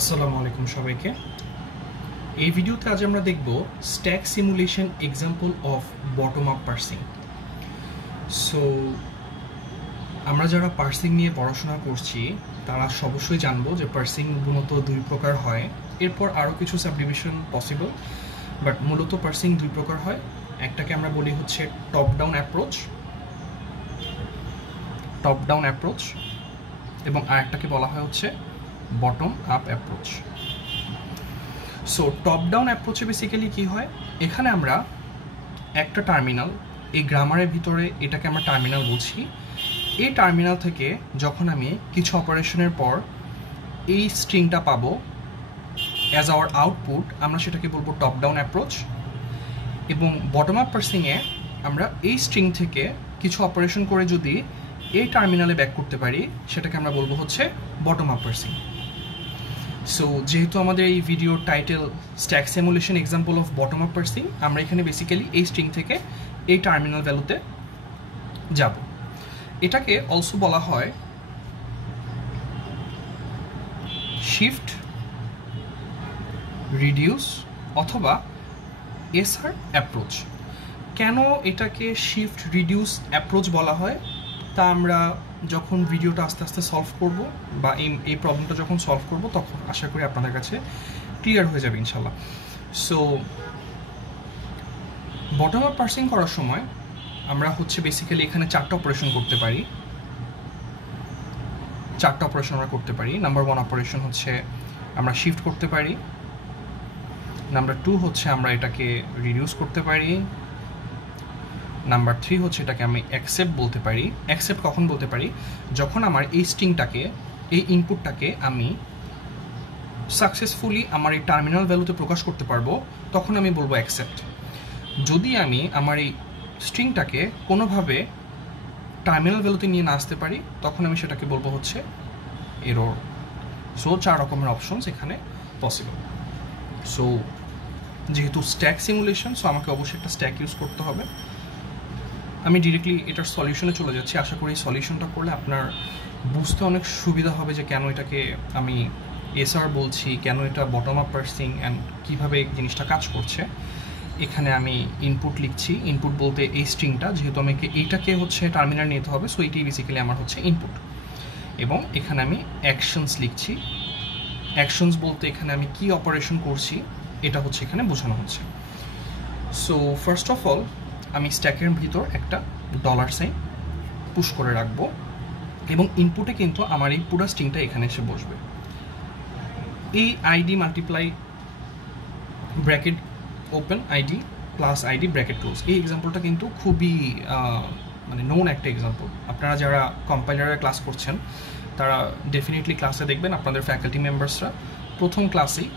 আসসালামু আলাইকুম সবাইকে। এই ভিডিওতে আজ আমরা দেখব stack simulation example of bottom up parsing. So আমরা যারা পার্সিং নিয়ে পড়াশোনা করছি তারা অবশ্যই জানবো যে পার্সিং মূলত দুই প্রকার হয়। এরপর আরও কিছু সাবডিভিশন পসিবল, বাট মূলত পার্সিং দুই প্রকার হয়। একটাকে আমরা বলি হচ্ছে টপ ডাউন অ্যাপ্রোচ এবং আরেকটাকে বলা হয় হচ্ছে bottom up approach. So top down অ্যাপ্রোচে বেসিক্যালি কি হয়, এখানে আমরা একটা টার্মিনাল, এই গ্রামারের ভিতরে এটাকে আমরা টার্মিনাল বলছি। এই টার্মিনাল থেকে যখন আমি কিছু অপারেশনের পর এই স্ট্রিংটা পাবো অ্যাজ আওয়ার আউটপুট, আমরা সেটাকে বলবো টপ ডাউন অ্যাপ্রোচ। এবং বটম আপ পার্সিংয়ে আমরা এই স্ট্রিং থেকে কিছু অপারেশন করে যদি এই টার্মিনালে ব্যাক করতে পারি সেটাকে আমরা বলবো হচ্ছে বটম আপ পার্সিং। সো যেহেতু আমাদের এই ভিডিওর title stack simulation example of bottom up parsing, আমরা এখানে বেসিক্যালি এই স্ট্রিং থেকে এই টার্মিনাল ভ্যালুতে যাব। এটাকে অলসো বলা হয় শিফট রিডিউস অথবা এসআর অ্যাপ্রোচ। কেন এটাকে শিফট রিডিউস অ্যাপ্রোচ বলা হয় তা আমরা যখন ভিডিওটা আস্তে আস্তে সলভ করব বা এই প্রবলেমটা যখন সলভ করব তখন আশা করি আপনাদের কাছে ক্লিয়ার হয়ে যাবে ইনশাল্লাহ। সো বটম আপ পার্সিং করার সময় আমরা হচ্ছে বেসিক্যালি এখানে চারটা অপারেশন করতে পারি। নাম্বার 1 অপারেশন হচ্ছে আমরা শিফট করতে পারি। নাম্বার 2 হচ্ছে আমরা এটাকে রিডিউস করতে পারি। নাম্বার 3 হচ্ছে এটাকে আমি অ্যাকসেপ্ট বলতে পারি। অ্যাকসেপ্ট কখন বলতে পারি, যখন আমার এই স্ট্রিংটাকে, এই ইনপুটটাকে আমি সাকসেসফুলি আমার এই টার্মিনাল ভ্যালুতে প্রকাশ করতে পারবো তখন আমি বলবো অ্যাকসেপ্ট। যদি আমি আমার এই স্ট্রিংটাকে কোনোভাবে টার্মিনাল ভ্যালুতে নিয়ে না আসতে পারি তখন আমি সেটাকে বলবো হচ্ছে এরর। সো 4 রকমের অপশনস এখানে পসিবল। সো যেহেতু স্ট্যাক সিমুলেশন, সো আমাকে অবশ্যই একটা স্ট্যাক ইউজ করতে হবে। আমি ডিরেক্টলি এটার সলিউশনে চলে যাচ্ছি। আশা করি এই সলিউশনটা করলে আপনার বুঝতে অনেক সুবিধা হবে যে কেন এটাকে আমি এসআর বলছি, কেন এটা বটম আপ পার্সিং অ্যান্ড কীভাবে এই জিনিসটা কাজ করছে। এখানে আমি ইনপুট লিখছি। ইনপুট বলতে এই স্ট্রিংটা, যেহেতু আমাকে এইটাকে হচ্ছে টার্মিনাল নিতে হবে, সো এইটাই বেসিক্যালি আমার হচ্ছে ইনপুট। এবং এখানে আমি অ্যাকশনস লিখছি। অ্যাকশনস বলতে এখানে আমি কি অপারেশন করছি এটা হচ্ছে এখানে বোঝানো হচ্ছে। সো ফার্স্ট অফ অল আমি স্ট্যাকের ভিতর একটা $সাইন পুশ করে রাখবো এবং ইনপুটে কিন্তু আমার এই পুরো স্ট্রিংটা এখানে এসে বসবে। এই ID multiply bracket open ID plus ID bracket close, এই এক্সাম্পলটা কিন্তু খুবই মানে নোন একটা এক্সাম্পল। আপনারা যারা কম্পাইলারে ক্লাস করছেন তারা ডেফিনেটলি ক্লাসে দেখবেন আপনাদের ফ্যাকাল্টি মেম্বার্সরা প্রথম ক্লাসেই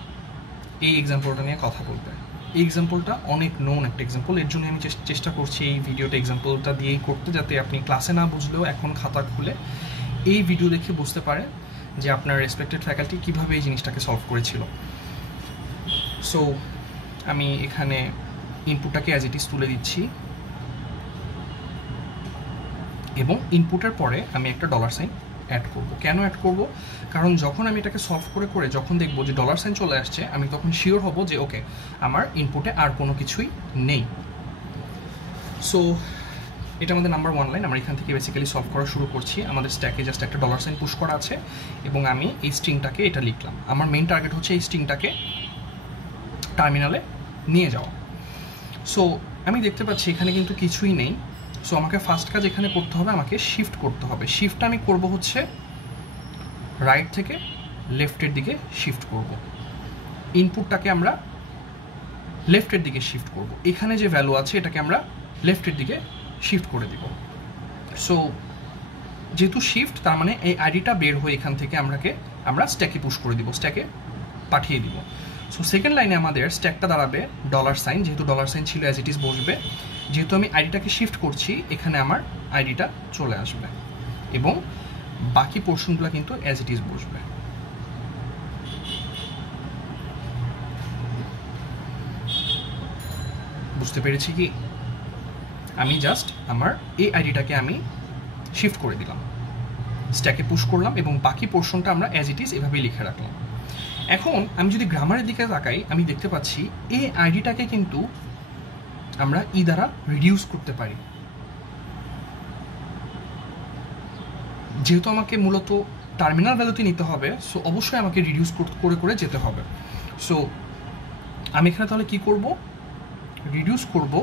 এই এক্সাম্পলটা নিয়ে কথা বলবে। এই এক্সাম্পলটা অনেক নোন একটা এক্সাম্পল, এর জন্য আমি চেষ্টা করছি এই ভিডিওটা এক্সাম্পলটা দিয়েই করতে, যাতে আপনি ক্লাসে না বুঝলেও এখন খাতা খুলে এই ভিডিও দেখে বুঝতে পারেন যে আপনার রেসপেক্টেড ফ্যাকাল্টি কীভাবে এই জিনিসটাকে সলভ করেছিল। সো আমি এখানে ইনপুটটাকে অ্যাজ ইট ইজ তুলে দিচ্ছি এবং ইনপুটের পরে আমি একটা $সাইন অ্যাড করব। কেন অ্যাড করব, কারণ যখন আমি এটাকে সলভ করে যখন দেখব যে $সাইন চলে আসছে, আমি তখন শিওর হব যে ওকে আমার ইনপুটে আর কোনো কিছুই নেই। সো এটা আমাদের নাম্বার 1 লাইন। আমরা এখান থেকে বেসিক্যালি সলভ করা শুরু করছি। আমাদের স্ট্যাকে জাস্ট একটা $সাইন পুশ করা আছে এবং আমি এই স্ট্রিংটাকে এটা লিখলাম। আমার মেইন টার্গেট হচ্ছে এই স্ট্রিংটাকে টার্মিনালে নিয়ে যাওয়া। সো আমি দেখতে পাচ্ছি এখানে কিন্তু কিছুই নেই। সো আমাকে ফার্স্ট কাজ এখানে করতে হবে, আমাকে শিফট করতে হবে। শিফটটা আমি করব হচ্ছে রাইট থেকে লেফটের দিকে শিফট করব। ইনপুটটাকে আমরা লেফটের দিকে শিফট করব। এখানে যে ভ্যালু আছে এটাকে আমরা লেফটের দিকে শিফট করে দিব। সো যেহেতু শিফট, তার মানে এই আইডিটা বের হয়ে এখান থেকে আমরা স্ট্যাকে পুশ করে দিব, স্ট্যাকে পাঠিয়ে দিব। সো সেকেন্ড লাইনে আমাদের স্ট্যাকটা দাঁড়াবে $সাইন, যেহেতু $সাইন ছিল অ্যাজ ইট ইজ বসবে। যেহেতু আমি আইডিটাকে শিফট করছি এখানে আমার আইডিটা চলে আসবে এবং বাকি পোর্শনগুলো কিন্তু অ্যাজ ইট ইজ বসবে। বুঝতে পেরেছি কি? আমি জাস্ট আমার এই আইডিটাকে আমি শিফট করে দিলাম, স্ট্যাকে পুশ করলাম এবং বাকি পোর্শনটা আমরা অ্যাজ ইট ইজ এভাবেই লিখে রাখলাম। এখন আমি যদি গ্রামারের দিকে তাকাই, আমি দেখতে পাচ্ছি এই আইডিটাকে কিন্তু আমরা ই দ্বারা রিডিউস করতে পারি। যেহেতু আমাকে মূলত টার্মিনাল ভ্যালুতে নিতে হবে, সো অবশ্যই আমাকে রিডিউস করে করে যেতে হবে। সো আমি এখানে তাহলে কি করব, রিডিউস করব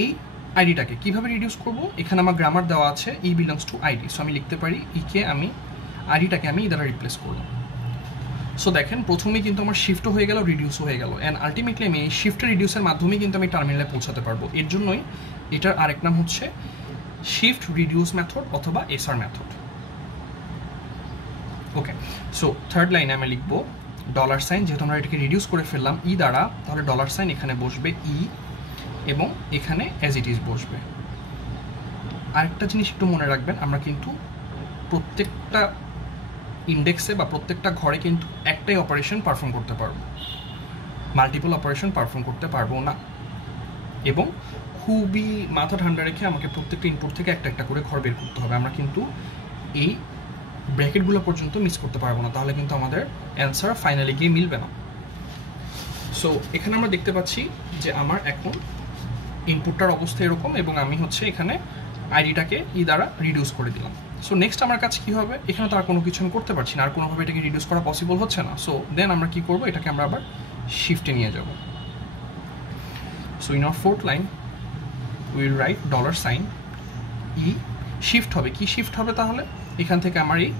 এই আইডিটাকে। কিভাবে রিডিউস করব, এখানে আমার গ্রামার দেওয়া আছে ই বিলংস টু আইডি, সো আমি লিখতে পারি ইকে আমি আইডিটাকে আমি দ্বারা রিপ্লেস করলাম। সো দেখেন প্রথমেই কিন্তু আমার শিফটও হয়ে গেল, রিডিউসও হয়ে গেল, অ্যান্ড আলটিমেটলি আমি এই শিফট রিডিউসের মাধ্যমেই কিন্তু আমি টার্মিনালে পৌঁছাতে পারবো। এর জন্যই এটার আরেক নাম হচ্ছে শিফট রিডিউস মেথড অথবা এসআর মেথড। ওকে, সো থার্ড লাইনে আমি লিখবো ডলার সাইন, যেহেতু আমরা এটাকে রিডিউস করে ফেললাম ই দ্বারা, তাহলে ডলার সাইন এখানে বসবে ই এবং এখানে অ্যাজ ইট ইজ বসবে। আরেকটা জিনিস একটু মনে রাখবেন, আমরা কিন্তু প্রত্যেকটা ইন্ডেক্সে বা প্রত্যেকটা ঘরে কিন্তু একটাই অপারেশন পারফর্ম করতে পারবো, মাল্টিপল অপারেশন পারফর্ম করতে পারবো না। এবং খুবই মাথা ঠান্ডা রেখে আমাকে প্রত্যেকটা ইনপুট থেকে একটা একটা করে ঘর বের করতে হবে। আমরা কিন্তু এই ব্র্যাকেটগুলো পর্যন্ত মিস করতে পারবো না, তাহলে কিন্তু আমাদের অ্যান্সার ফাইনালি গিয়ে মিলবে না। সো এখানে আমরা দেখতে পাচ্ছি যে আমার এখন ইনপুটটার অবস্থা এরকম, এবং আমি হচ্ছে এখানে আইডিটাকে ই দ্বারা রিডিউস করে দিলাম। সো নেক্সট আমার কাছে কী হবে, এখানে তো আর কোনো কিছু আমি করতে পারছি না, আর কোনোভাবে এটাকে রিডিউস করা পসিবল হচ্ছে না। সো দেন আমরা কী করবো, এটাকে আমরা আবার শিফটে নিয়ে যাব। So in hour fourth line will write dollar sign E, shift হবে, কি শিফট হবে তাহলে, এখান থেকে আমার এই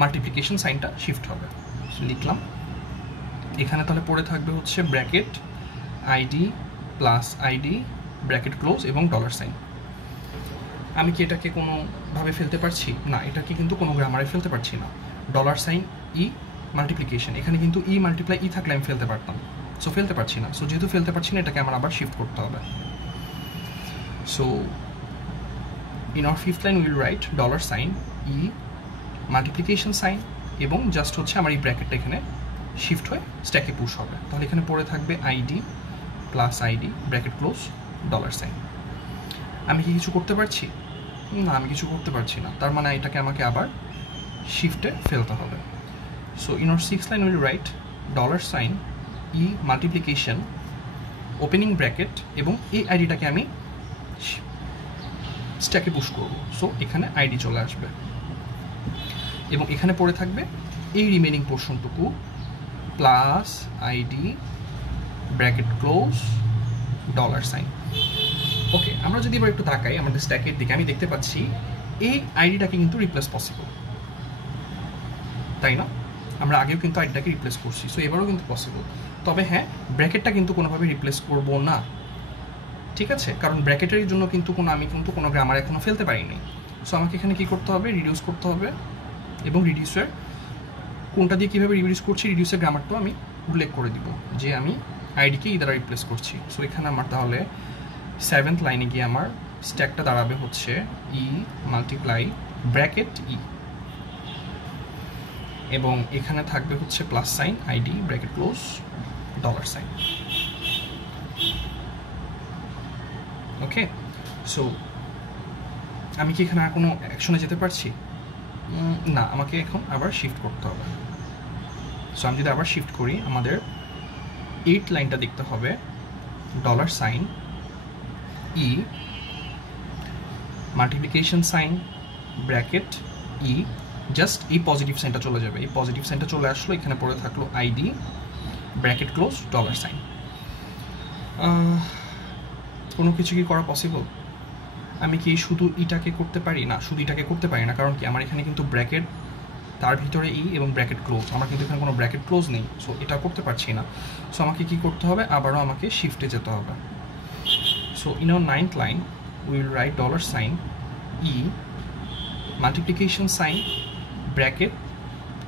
মাল্টিপ্লিকেশন সাইনটা শিফট হবে। লিখলাম এখানে, তাহলে পড়ে থাকবে হচ্ছে bracket ID plus ID bracket close এবং ডলার সাইন। আমি কি এটাকে কোনোভাবে ফেলতে পারছি না, এটাকে কিন্তু কোনো গ্রামারে ফেলতে পারছি না। ডলার সাইন ই মাল্টিপ্লিকেশন, এখানে কিন্তু ই মাল্টিপ্লাই ই থাকলে আমি ফেলতে পারতাম, সো ফেলতে পারছি না। সো যেহেতু ফেলতে পারছি না, এটাকে আমার আবার শিফট করতে হবে। So in our fifth line will write dollar sign E multiplication sign, এবং জাস্ট হচ্ছে আমার এই ব্র্যাকেটটা এখানে শিফট হয়ে স্ট্যাকে পুশ হবে। তাহলে এখানে পড়ে থাকবে ID plus ID bracket close dollar sign. আমি কি কিছু করতে পারছি না, আমি কিছু করতে পারছি না, তার মানে এটাকে আমাকে আবার শিফটে ফেলতে হবে। So in hour six line will write dollar sign E multiplication opening bracket, এবং এই আইডিটাকে আমি স্ট্যাকে পুশ করব। সো এখানে আইডি চলে আসবে, এবং এখানে পড়ে থাকবে এই রিমেনিং পোর্শনটুকু plus ID bracket close dollar sign. Okay, আমরা যদি এবার একটু তাকাই আমাদের স্ট্যাকের দিকে, আমি দেখতে পাচ্ছি এই আইডিটাকে কিন্তু রিপ্লেস পসিবল, তাই না? আমরা আগেও কিন্তু আইডিটাকে রিপ্লেস করছি, সো এবারও কিন্তু পসিবল। তবে হ্যাঁ, ব্র্যাকেটটা কিন্তু কোনোভাবে রিপ্লেস করব না, ঠিক আছে? কারণ ব্র্যাকেটের জন্য কিন্তু আমি কিন্তু কোনো গ্রামার এখনও ফেলতে পারিনি। সো আমাকে এখানে কী করতে হবে, রিডিউস করতে হবে, এবং রিডিউসের কোনটা দিয়ে কীভাবে রিডিউস করছি, রিডিউসের গ্রামারটাও আমি উল্লেখ করে দিব যে আমি আইডিকে ই দ্বারা রিপ্লেস করছি। সো এখানে আমার তাহলে সেভেন্থ লাইনে গিয়ে আমার স্ট্যাকটা দাঁড়াবে হচ্ছে ই মাল্টিপ্লাই ব্র্যাকেট ই, এবং এখানে থাকবে হচ্ছে plus sign ID bracket close dollar sign. Okay, so আমি কি এখানে আর কোনো অ্যাকশনে যেতে পারছি না, আমাকে এখন আবার শিফট করতে হবে। সো আমি যদি আবার শিফট করি, আমাদের 8 লাইনটা দেখতে হবে dollar sign E multiplication sign bracket E, just এই পজিটিভ সাইনটা চলে যাবে, এই পজিটিভ সাইনটা চলে আসলো, এখানে পড়ে থাকলো ID bracket close dollar sign. কোনো কিছু কি করা পসিবল? আমি কি শুধু ইটাকে করতে পারি না, শুধু ইটাকে করতে পারি না, কারণ কি আমার এখানে কিন্তু ব্র্যাকেট, তার ভিতরে ই এবং ব্র্যাকেট ক্লোজ, আমার কিন্তু এখানে কোনো ব্র্যাকেট ক্লোজ নেই, সো এটা করতে পারছি না। সো আমাকে কি করতে হবে, আবারও আমাকে শিফটে যেতে হবে। So in our 9th line we will write dollar sign E multiplication sign bracket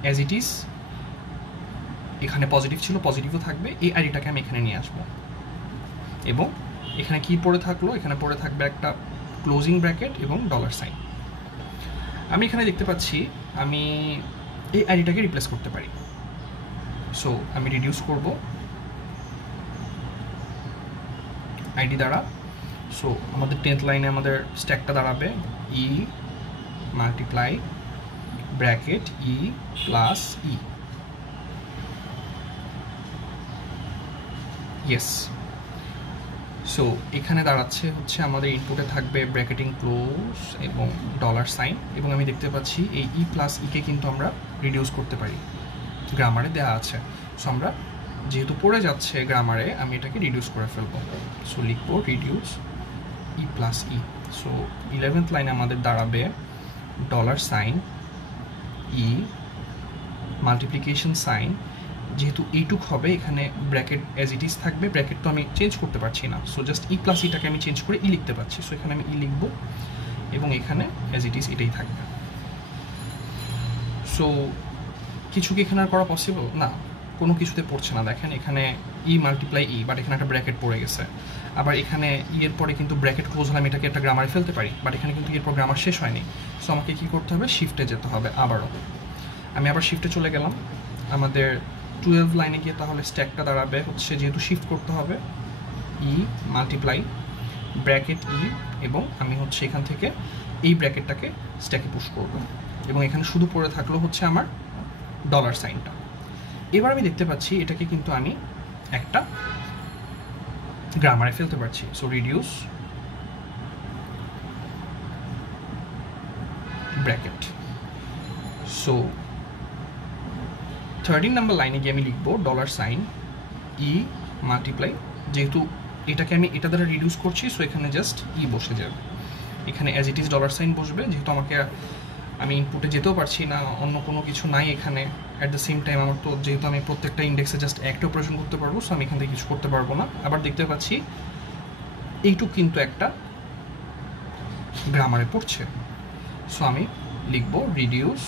as it is, এখানে পজিটিভ ছিল, পজিটিভও থাকবে, এই আইডিটাকে আমি এখানে নিয়ে আসবো, এবং এখানে কি পড়ে থাকলো, এখানে পড়ে থাকবে একটা ক্লোজিং ব্র্যাকেট এবং ডলার সাইন। আমি এখানে দেখতে পাচ্ছি আমি এই আইডিটাকে রিপ্লেস করতে পারি। সো আমি রিডিউস করব আইডি দ্বারা। সো আমাদের 10th লাইনে আমাদের স্ট্যাকটা দাঁড়াবে ই মাল্টিপ্লাই ব্র্যাকেট ই প্লাস ই, ইয়েস। সো এখানে দাঁড়াচ্ছে হচ্ছে আমাদের ইনপুটে থাকবে ব্র্যাকেটিং ক্লোজ এবং ডলার সাইন, এবং আমি দেখতে পাচ্ছি এই ই প্লাস ইকে কিন্তু আমরা রিডিউস করতে পারি, গ্রামারে দেওয়া আছে। সো আমরা যেহেতু পড়ে যাচ্ছে গ্রামারে, আমি এটাকে রিডিউস করে ফেলবো। সো লিখবো reduce E plus E. So 11th লাইনে আমাদের দাঁড়াবে dollar sign E multiplication sign, যেহেতু এইটুক হবে এখানে ব্র্যাকেট অ্যাজ ইট ইজ থাকবে, ব্র্যাকেট তো আমি চেঞ্জ করতে পারছি না, সো জাস্ট ই প্লাস ইটাকে আমি চেঞ্জ করে ই লিখতে পারছি। সো এখানে আমি ই লিখবো এবং এখানে অ্যাজ ইট ইজ এটাই থাকবে। সো কিছু কি এখানে আর করা পসিবল না? কোনো কিছুতে পড়ছে না। দেখেন এখানে ই মাল্টিপ্লাই ই, বাট এখানে একটা ব্র্যাকেট পড়ে গেছে। আবার এখানে ই এর পরে কিন্তু ব্র্যাকেট ক্লোজ হলে আমি এটাকে একটা গ্রামারে ফেলতে পারি, বাট এখানে কিন্তু এরপর গ্রামার শেষ হয়নি। সো আমাকে কী করতে হবে? শিফটে যেতে হবে আবারও। আমি আবার শিফটে চলে গেলাম। আমাদের 12 লাইনে গিয়ে তাহলে স্ট্যাকটা দাঁড়াবে হচ্ছে, যেহেতু শিফট করতে হবে, ই মাল্টিপ্লাই ব্র্যাকেট ই, এবং আমি হচ্ছে এখান থেকে এই ব্র্যাকেটটাকে স্ট্যাকে পুশ করব, এবং এখানে শুধু পড়ে থাকলো হচ্ছে আমার ডলার সাইনটা। এবার আমি দেখতে পাচ্ছি এটাকে কিন্তু আমি একটা গ্রামারে ফেলতে পারছি। So reduce bracket. So 13 number লাইনে গিয়ে আমি লিখবো ডলার সাইন ই মাল্টিপ্লাই, যেহেতু এটাকে আমি এটা দ্বারা রিডিউস করছি, সো এখানে জাস্ট ই বসে যাবে, এখানে as it is dollar sign বসবে, যেহেতু আমি ইনপুটে যেতেও পারছি না, অন্য কোনো কিছু নাই এখানে। অ্যাট দ্য সেম টাইম আমার তো যেহেতু আমি প্রত্যেকটা ইন্ডেক্সে জাস্ট একটা অপারেশন করতে পারবো, সো আমি এখান থেকে কিছু করতে পারবো না। আবার দেখতে পাচ্ছি এইটুক কিন্তু একটা গ্রামারে পড়ছে। সো আমি লিখবো reduce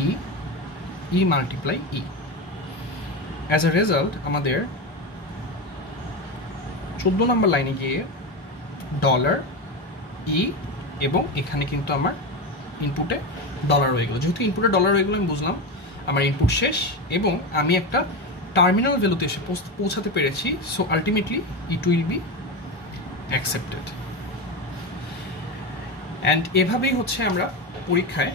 E E multiply E. As a result আমাদের 14 নম্বর লাইনে গিয়ে ডলার ই, এবং এখানে কিন্তু আমার ইনপুটে ডলার হয়ে গেলো। যেহেতু ইনপুটে ডলার হয়ে গেলো, আমি বুঝলাম আমার ইনপুট শেষ এবং আমি একটা টার্মিনাল ভ্যালুতে এসে পৌঁছাতে পেরেছি। So ultimately it will be accepted. And এভাবেই হচ্ছে আমরা পরীক্ষায়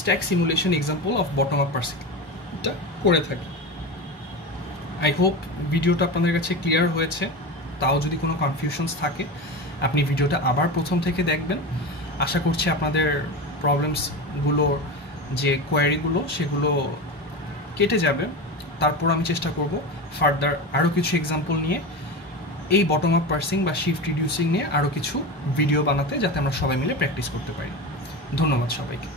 stack simulation example of bottom up পার্সিংটা করে থাকি। আই হোপ ভিডিওটা আপনাদের কাছে ক্লিয়ার হয়েছে। তাও যদি কোনো কনফিউশনস থাকে আপনি ভিডিওটা আবার প্রথম থেকে দেখবেন। আশা করছি আপনাদের প্রবলেমসগুলোর যে কোয়ারিগুলো সেগুলো কেটে যাবে। তারপর আমি চেষ্টা করব ফার্দার আরও কিছু এক্সাম্পল নিয়ে এই বটম আপ পার্সিং বা শিফট রিডিউসিং নিয়ে আরও কিছু ভিডিও বানাতে, যাতে আমরা সবাই মিলে প্র্যাকটিস করতে পারি। ধন্যবাদ সবাইকে।